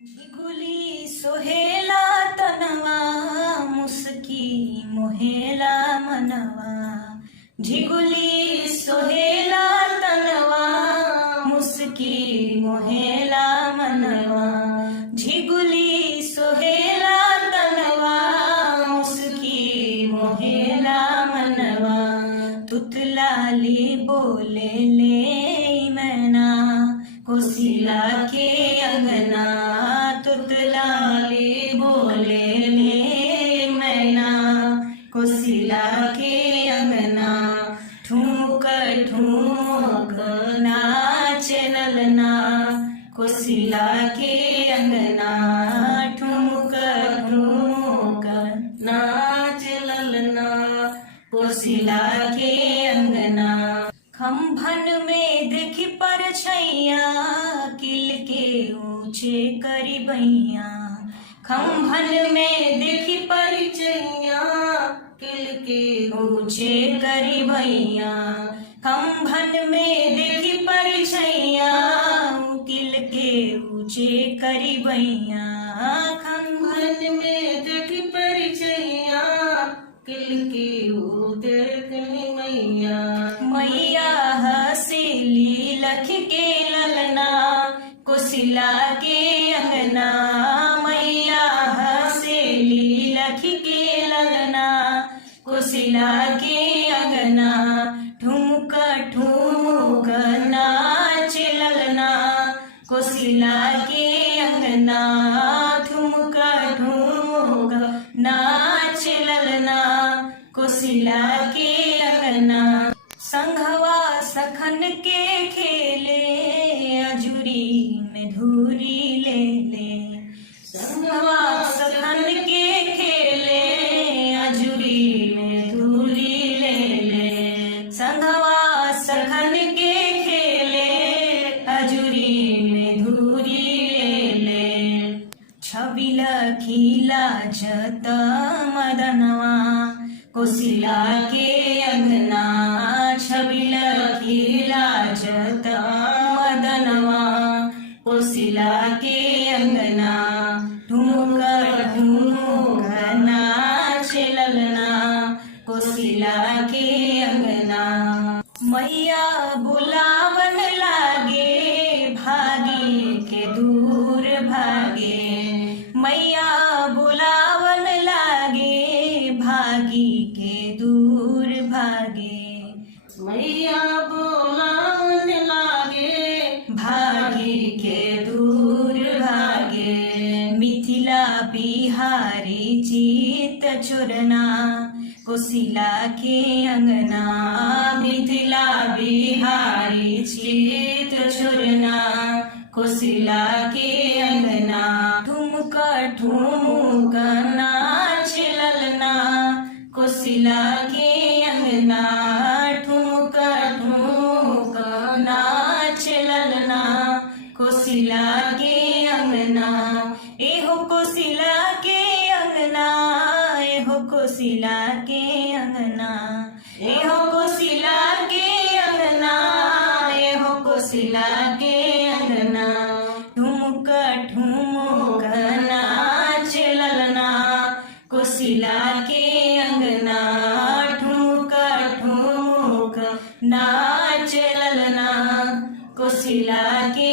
झिगुली सोहेला तनवा मुस्की मोहेला मनवा। झिगुली सोहेला तनवा मुस्की मोहेला मनवा। झिगुली सोहेला तनवा मुस्की मोहेला मनवा। तुतलाली बोले ले मैना कोसिला के अंगना। तुतलाली बोले ले मैना कोसिला के अंगना। ठुमक ठुमक नाचे ललना कोसिला के अंगना। ठुमक ठुमक नाचे ललना कोसिला के अंगना। खम्भन में देखी परछैया किल के ऊंचे करी बैया। खम्भन में देखी परछैया किल के ऊंचे करी बैया। खम्भन में देखी परछैया किल के ऊंचे करी बैया। खम्भन में देखी परछैया किल के ऊंचे करी मैया। मैया हसीली लख के ललना कोसिला के अंगना। मैया हसीली लख के ललना कोसिला के अंगना। ठुमक ठुमक नाचे ललना कोसिला के अंगना। ठुमक ठुमक नाचे ललना कोसिला के अंगना। संघवा सखन के खेले अजूरी में धूरी ले ले। संघवा सखन के खेले अजूरी में धूरी ले ले। संघवा सखन के खेले अजूरी में धूरी ले ले। छबिल खिला जत मदनवा कोसिला के अंगना। छबिल खिला जत मदनवा कोसिला के अंगना। ठुमक ठुमक नाचे ललना कोसिला के अंगना। मैया बुलावन लागे भागी के दूर भागे। मैया बुलावन लागे भागी के दूर भागे। मैया बुलावन लागे भागी के दूर भागे। मिथिला बिहारी जीत चुरना कोसिला के अंगना। मिथिला बिहारी जीत चुरना कोसिला के अंगना। ठुमक ठुमक नाचे ललना कोसिला के अंगना। ठुमक ठुमक नाचे ललना कोसिला के अंगना। एहो कोसिला के अंगना एहो कोसिला के अंगना। एहो कोसिला के अंगना एहो कोसिला के अंगना। ठुमक ठुमक नाचे ललना कोसिला के अंगना। ठुमक ठुमक नाचे ललना कोसिला के